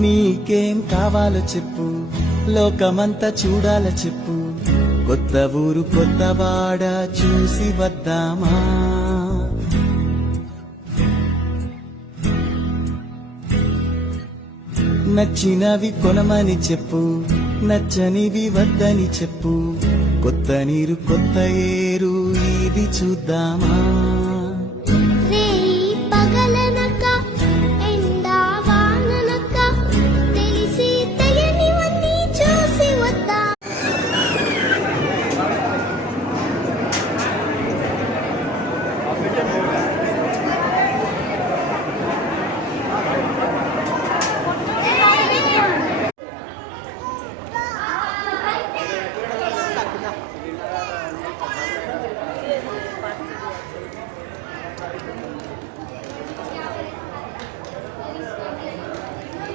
నీకేం కావాలో చెప్పు, లోకమంతా చూడాల చెప్పు, కొత్త ఊరు కొత్తవాడ చూసి వద్దామా. నచ్చినవి కొనమని చెప్పు, నచ్చనివి వద్దని చెప్పు, కొత్త నీరు కొత్త ఏరు ఇది చూద్దామా.